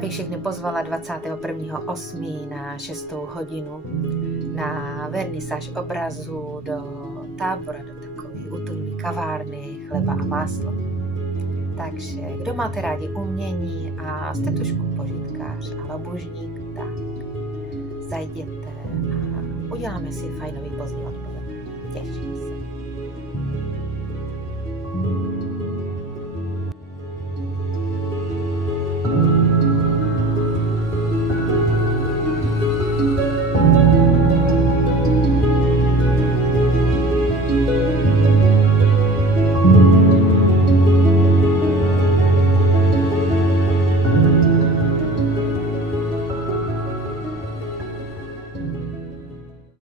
bych všechny pozvala 21.8. na 6. hodinu na vernisáž obrazu do Tábora, do takové útulné kavárny Chleba a máslo. Takže kdo máte rádi umění a jste trošku požitkář a labužník, tak zajděte a uděláme si fajnový pozdní odpoledne. Těším se.